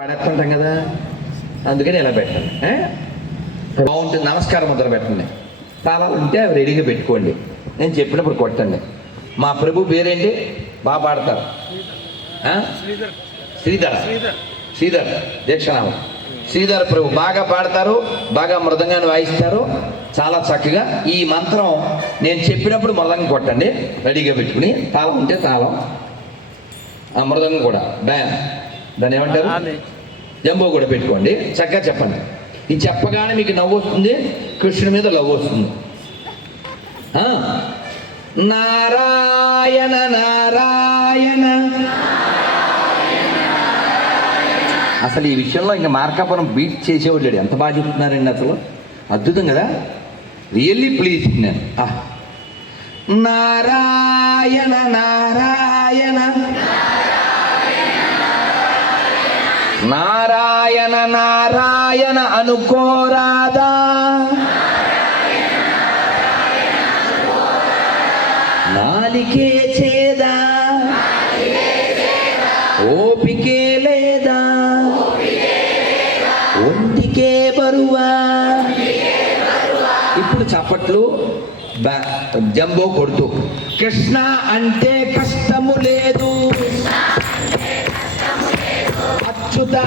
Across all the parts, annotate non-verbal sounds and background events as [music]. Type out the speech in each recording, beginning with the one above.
పడేస్తుంటాం కదా. అందుకని ఇలా పెట్టండి? బాగుంటుంది. నమస్కారం ముద్ర పెట్టండి. తాళాలు ఉంటే అవి రెడీగా పెట్టుకోండి. నేను చెప్పినప్పుడు కొట్టండి. మా ప్రభు పేరేంటి? బాగా పాడతారు? శ్రీధర్. శ్రీధర్. దీక్షనామం. శ్రీధర్ ప్రభు బాగా పాడతారు బాగా మృదంగాన్ని వాయిస్తారు. చాలా చక్కగా ఈ మంత్రం నేను చెప్పినప్పుడు మృదంగం కొట్టండి. రెడీగా పెట్టుకుని తాళం ఉంటే తాళం. ఆ మృదంగం కూడా. బ్యా దాన్ని ఏమంటారు? జంబో కూడా పెట్టుకోండి. చక్కగా చెప్పండి. ఇది చెప్పగానే మీకు నవ్వు వస్తుంది కృష్ణుడి మీద లవ్ వస్తుంది. నారాయణ నారాయణ. అసలు ఈ విషయంలో ఇంకా మార్కాపురం బీట్ చేసేవాడు లేడు. ఎంత బాగా చెప్తున్నారండి అసలు. అద్భుతం కదా? రియల్లీ ప్లీజ్ నేను. నారాయణ నారాయణ. నారాయణ నారాయణ అనుకోరాదా నాలికే చేదా. ఓపికే లేదా. ఒంటికే బరువా. ఇప్పుడు చప్పట్లు జంబో కొడుతూ. కృష్ణ అంటే కష్టము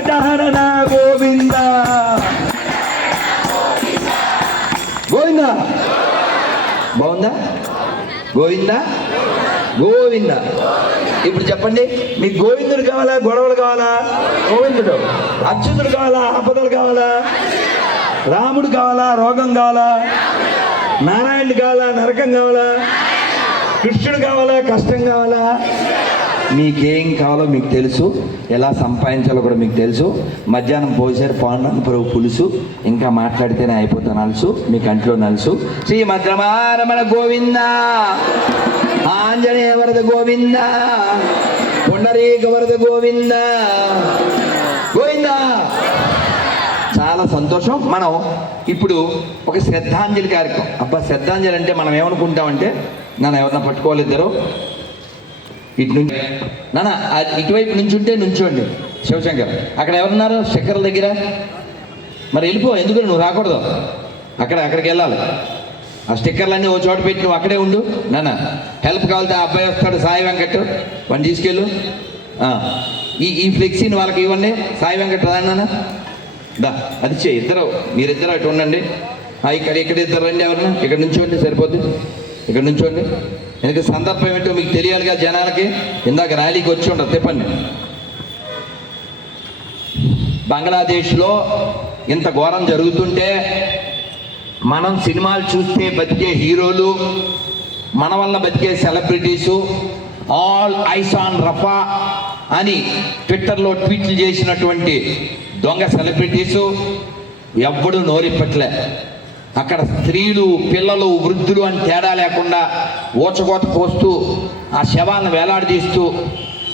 సంకటహరణ గోవింద. గోవింద. బాగుందా? గోవింద? గోవింద. ఇప్పుడు చెప్పండి మీకు గోవిందుడు కావాలా గొడవలు కావాలా? గోవిందుడు. అచ్యుతుడు కావాలా ఆపదలు కావాలా? రాముడు కావాలా రోగం కావాలా? నారాయణుడు కావాలా నరకం కావాలా? కృష్ణుడు కావాలా కష్టం కావాలా? మీకేం కావాలో మీకు తెలుసు. ఎలా సంపాదించాలో కూడా మీకు తెలుసు. మధ్యాహ్నం పోసారు పాండం పరువు పులుసు ఇంకా మాట్లాడితేనే అయిపోతా నలుసు మీ కంట్లో నలుసు. శ్రీ శ్రీమద్రమారమణ గోవింద ఆంజనేయ వరద గోవింద పుండరీక వరద గోవింద. గోవిందా! చాలా సంతోషం. మనం ఇప్పుడు ఒక శ్రద్ధాంజలి కార్యక్రమం. అబ్బా శ్రద్ధాంజలి అంటే మనం ఏమనుకుంటామంటే నన్ను ఎవరన్నా పట్టుకోవాలి ఇద్దరు. ఇటు నుంచి నానా ఇటువైపు నుంచి ఉంటే నుంచోండి శివశంకర్. అక్కడ ఎవరున్నారు? శంకర్ దగ్గర? మరి వెళ్ళిపో ఎందుకు నువ్వు రాకూడదు? అక్కడ అక్కడికి వెళ్ళాలి. ఆ స్టిక్కర్లన్నీ ఓ చోట పెట్టి నువ్వు అక్కడే ఉండు. నాన్న హెల్ప్ కావాలితే ఆ అబ్బాయి వస్తాడు సాయి వెంకట్. వాడిని తీసుకెళ్ళు. ఈ ఈ ఫ్లెక్సీని వాళ్ళకి ఇవ్వండి. సాయి వెంకట్ రానా నాన్న దా అది చే ఇద్దరు మీరిద్దరు అటు ఉండండి. ఇక్కడ ఇక్కడ ఇద్దరు రండి ఎవరన్నా. ఇక్కడ నుంచోండి సరిపోద్ది. ఇక్కడ నుంచోండి. ఎందుకు సందర్భం ఏంటో మీకు తెలియాలిగా జనాలకి? ఇందాక ర్యాలీకి వచ్చి ఉండదు తిప్పండి. బంగ్లాదేశ్లో ఇంత ఘోరం జరుగుతుంటే మనం సినిమాలు చూస్తే బతికే హీరోలు మన వల్ల బతికే celebrities all eyes on Rafah అని ట్విట్టర్లో ట్వీట్లు చేసినటువంటి దొంగ సెలబ్రిటీసు ఎవ్వడు నోరిప్పట్లే. అక్కడ స్త్రీలు పిల్లలు వృద్ధులు అని తేడా లేకుండా ఊచకోత పోస్తూ ఆ శవాలను వేలాడదీస్తూ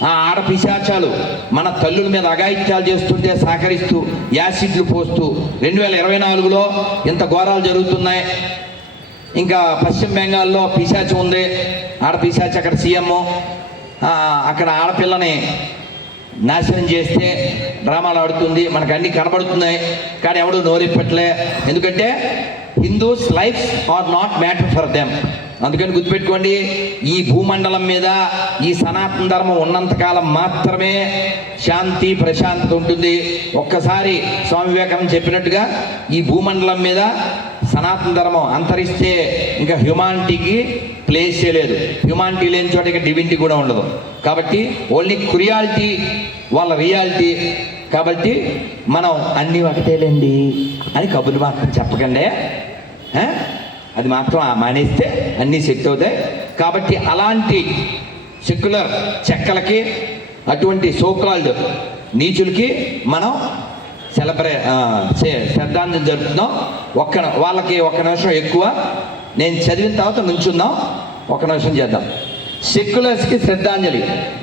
ఆ ఆడపిశాచాలు మన తల్లుల మీద అఘాయిత్యాలు చేస్తుంటే సహకరిస్తూ యాసిడ్లు పోస్తూ రెండు వేల ఇరవై నాలుగులో ఇంత ఘోరాలు జరుగుతున్నాయి. ఇంకా పశ్చిమ బెంగాల్లో పిశాచి ఉంది. ఆడపిశాచి అక్కడ సీఎం అక్కడ ఆడపిల్లని నాశనం చేస్తే డ్రామాలు ఆడుతుంది మనకు అన్ని కనబడుతున్నాయి కానీ ఎవడు నోరెప్పట్లే. ఎందుకంటే Hindus life are not matter for them. అందుకని గుర్తుపెట్టుకోండి ఈ భూమండలం మీద ఈ సనాతన ధర్మం ఉన్నంతకాలం మాత్రమే శాంతి ప్రశాంతత ఉంటుంది. ఒక్కసారి స్వామి వివేకానంద చెప్పినట్టుగా ఈ భూమండలం మీద సనాతన ధర్మం అంతరిస్తే ఇంకా హ్యుమానిటీకి ప్లేసే లేదు హ్యుమానిటీ లేని చోట ఇక డివినిటీ కూడా ఉండదు. కాబట్టి ఓన్లీ క్రియాలిటీ వాళ్ళ రియాలిటీ కాబట్టి మనం అన్నీ ఒకటేలేండి అని కబుర్లు మాత్రం చెప్పకండి. అది మాత్రం ఆ మానేస్తే అన్నీ శక్తి అవుతాయి. కాబట్టి అలాంటి సెక్యులర్ చెక్కలకి అటువంటి సోకాల్డ్ నీచులకి మనం సెలబ్రే శ్రద్ధాంజలి జరుపుతున్నాం. ఒక్క వాళ్ళకి ఒక్క నిమిషం ఎక్కువ. నేను చదివిన తర్వాత నుంచుందాం ఒక నిమిషం చేద్దాం. సెక్యులర్స్కి శ్రద్ధాంజలి.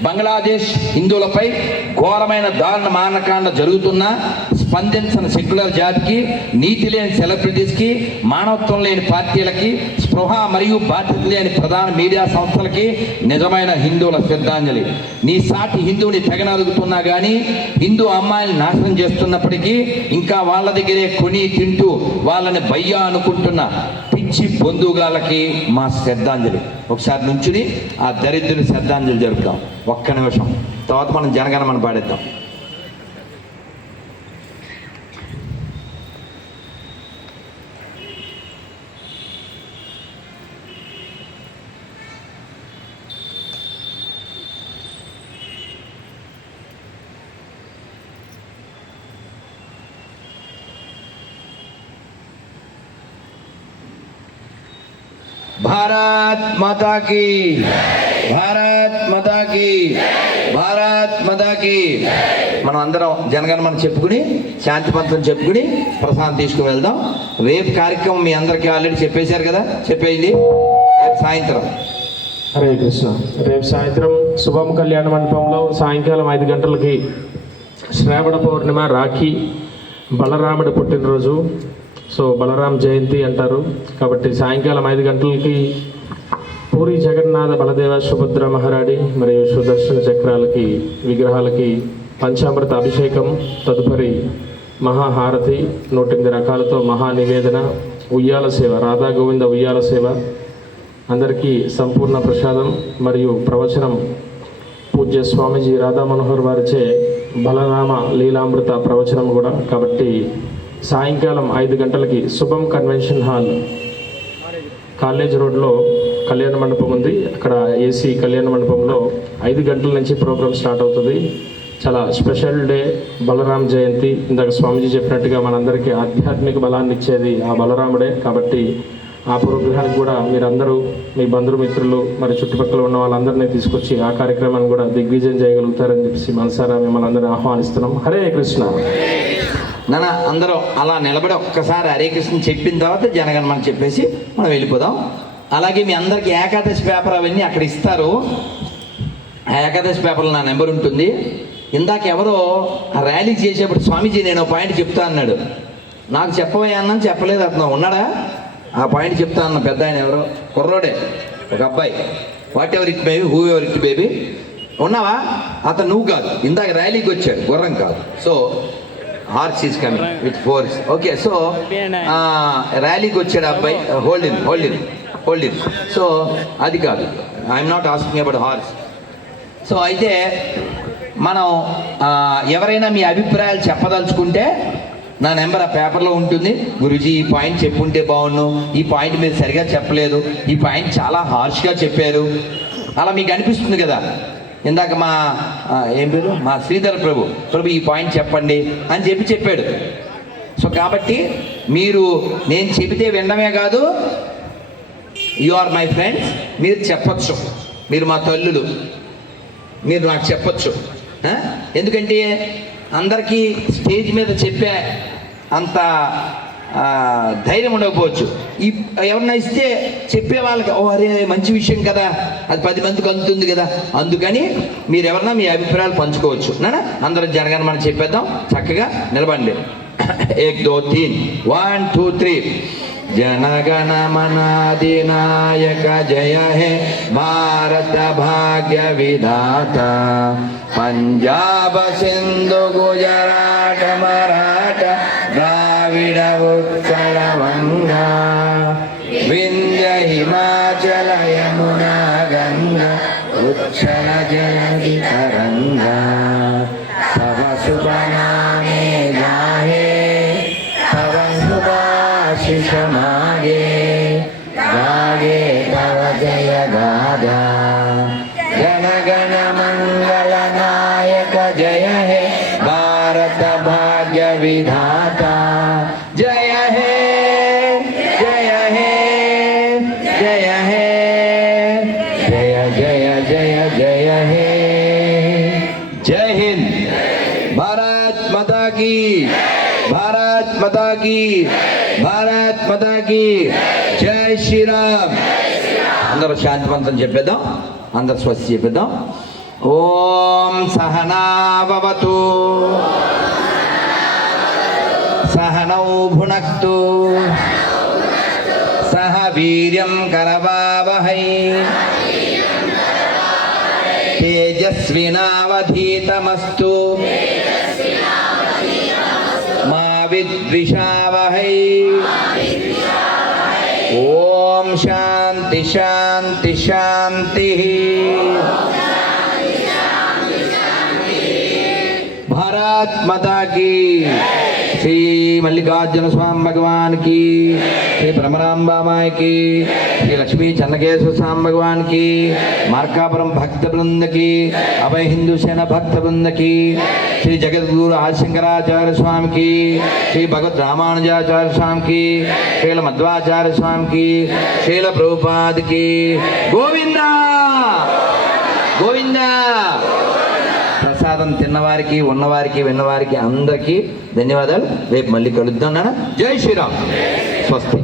బంగ్లాదేశ్ హిందువులపై ఘోరమైన దారుణ మానకాండ జరుగుతున్నా స్పందించిన సెక్యులర్ జాతికి నీతి లేని సెలబ్రిటీస్కి మానవత్వం లేని పార్టీలకి స్పృహ మరియు బాధ్యత లేని ప్రధాన మీడియా సంస్థలకి నిజమైన హిందువుల శ్రద్ధాంజలి. నీ సాటి హిందువుని తెగనలుగుతున్నా కానీ హిందూ అమ్మాయిని నాశనం చేస్తున్నప్పటికీ ఇంకా వాళ్ళ దగ్గరే కొని తింటూ వాళ్ళని భయ్యా అనుకుంటున్న. పిచ్చి బంధువుగాళ్ళకి మా శ్రద్ధాంజలి. ఒకసారి నుంచుని ఆ దరిద్రుని శ్రద్ధాంజలి జరుపుతాం ఒక్క నిమిషం. తర్వాత మనం జనగణమని పాడేద్దాం. భారత్ మాతాకి భారత్ మాతాకి భారత్ మాతాకి మనం అందరం జనగణమని చెప్పుకుని శాంతి పంతం చెప్పుకుని ప్రసాదం తీసుకుని వెళ్దాం. రేపు కార్యక్రమం మీ అందరికీ ఆల్రెడీ చెప్పేశారు కదా? చెప్పేయండి. సాయంత్రం. హరే కృష్ణ. రేపు సాయంత్రం శుభం కళ్యాణ మండపంలో సాయంకాలం ఐదు గంటలకి శ్రావణ పౌర్ణిమ రాఖీ బలరాముడి పుట్టినరోజు. సో బలరాం జయంతి అంటారు. కాబట్టి సాయంకాలం ఐదు గంటలకి పూరి జగన్నాథ బలదేవ సుభద్ర మహారాడి మరియు సుదర్శన చక్రాలకి విగ్రహాలకి పంచామృత అభిషేకం తదుపరి మహాహారతి నూట ఎనిమిది రకాలతో మహా నివేదన ఉయ్యాల సేవ రాధా గోవింద ఉయ్యాల సేవ అందరికీ సంపూర్ణ ప్రసాదం మరియు ప్రవచనం. పూజ్య స్వామీజీ రాధా మనోహర్ వారిచే బలరామ లీలామృత ప్రవచనం కూడా. కాబట్టి సాయంకాలం ఐదు గంటలకి శుభం కన్వెన్షన్ హాల్. కాలేజ్ రోడ్లో కళ్యాణ మండపం ఉంది. అక్కడ ఏసీ కళ్యాణ మండపంలో ఐదు గంటల నుంచి ప్రోగ్రామ్ స్టార్ట్ అవుతుంది. చాలా స్పెషల్ డే బలరాం జయంతి. ఇందాక స్వామీజీ చెప్పినట్టుగా మనందరికీ ఆధ్యాత్మిక బలాన్ని ఇచ్చేది ఆ బలరాముడే. కాబట్టి ఆ ప్రోగ్రహానికి కూడా మీరందరూ మీ బంధుమిత్రులు మరి చుట్టుపక్కల ఉన్న వాళ్ళందరినీ తీసుకొచ్చి ఆ కార్యక్రమాన్ని కూడా దిగ్విజయం చేయగలుగుతారని చెప్పేసి మనసారా మిమ్మల్ని అందరినీ ఆహ్వానిస్తున్నాం. హరే కృష్ణ. నాన్న అందరూ అలా నిలబడి ఒక్కసారి హరే కృష్ణ చెప్పిన తర్వాత జనగణమన చెప్పేసి మనం వెళ్ళిపోదాం. అలాగే మీ అందరికి ఏకాదశి పేపర్ అవన్నీ అక్కడ ఇస్తారు. ఆ ఏకాదశి పేపర్లో నా నెంబర్ ఉంటుంది. ఇందాక ఎవరో ఆ ర్యాలీ చేసేప్పుడు స్వామీజీ నేను ఒక పాయింట్ చెప్తా అన్నాడు. నాకు చెప్పవయ్యా అన్నా చెప్పలేదు అతను. ఉన్నాడా? ఆ పాయింట్ చెప్తా అన్న పెద్ద ఆయన ఎవరో? కుర్రోడే ఒక అబ్బాయి. Whatever it baby whoever it baby? ఉన్నావా? అతను నువ్వు కాదు. ఇందాక ర్యాలీకి వచ్చాడు గుర్రం కాదు. So horse is coming with force okay so ర్యాలీకి వచ్చాడు అబ్బాయి. Hold in hold in hold in so అది కాదు. I'm not asking about horse so అయితే మనం ఆ, ఎవరైనా మీ అభిప్రాయాలు చెప్పదలుచుకుంటే నా నెంబర్ ఆ పేపర్లో ఉంటుంది. గురుజీ ఈ పాయింట్ చెప్పుంటే బాగుండు. ఈ పాయింట్ మీరు సరిగా చెప్పలేదు. ఈ పాయింట్ చాలా హార్ష్గా చెప్పారు. అలా మీకు అనిపిస్తుంది కదా? ఇందాక మా ఏం పేరు? మా శ్రీధర్ ప్రభు. ప్రభు ఈ పాయింట్ చెప్పండి అని చెప్పి చెప్పాడు. సో కాబట్టి మీరు నేను చెబితే వినడమే కాదు యు ఆర్ మై ఫ్రెండ్స్ మీరు చెప్పచ్చు. మీరు మా తల్లులు. మీరు నాకు చెప్పచ్చు. ఎందుకంటే అందరికీ స్టేజ్ మీద చెప్పే అంత ధైర్యం ఉండకపోవచ్చు ఈ ఎవరన్నా ఇస్తే చెప్పే వాళ్ళకి ఓ అరే మంచి విషయం కదా అది పది మందికి అందుతుంది కదా అందుకని మీరు ఎవరన్నా మీ అభిప్రాయాలు పంచుకోవచ్చు నానా అందరం జరగని మనం చెప్పేద్దాం చక్కగా నిలబండి [coughs] ఏక్ దో తీన్ వన్ టూ త్రీ जनगण मनादिनायक जय हे भारत भाग्य विधाता पंजाब सिंधु गुजरात मराठा ఉత్కళవంగా వింధ్య హిమాచల యమునా గంగా ఉచ్చల జనది తరంగా తవ శుభనామే జాహే తవ శుభాశిషమా जय जय जय हे जय हिंद भारत माता की भारत माता की भारत माता की जय श्री राम అందరూ శాంతివంతం చెప్పేద్దాం అందరు స్వస్తి చెప్పేద్దాం ఓం సహనాభవతు సహనౌ భునక్తు సహ వీర్యం కరవావహై తేజస్వినావధీతమస్తు మా విద్విషావహై ఓం శాంతి శాంతి శాంతి భారత్ మాతా की। శ్రీ మల్లికార్జున స్వామి భగవాన్కి శ్రీ భ్రమరాంబామాయికి శ్రీ లక్ష్మీ చెన్నకేశ్వర స్వామి భగవాన్కి మార్కాపురం భక్త బృందకి అభయ హిందూ సేన భక్త బృందకి శ్రీ జగద్గురు ఆశంకరాచార్య స్వామికి శ్రీ భగవద్ రామానుజాచార్య స్వామికి శ్రీల మధ్వాచార్య స్వామికి శ్రీల ప్రభుపాదికి గోవిందా! ప్రసాదం ఉన్నవారికి విన్నవారికి అందరికీ ధన్యవాదాలు. రేపు మళ్ళీ కలుద్దాం నాన్న. జై శ్రీరామ్. స్వస్తి.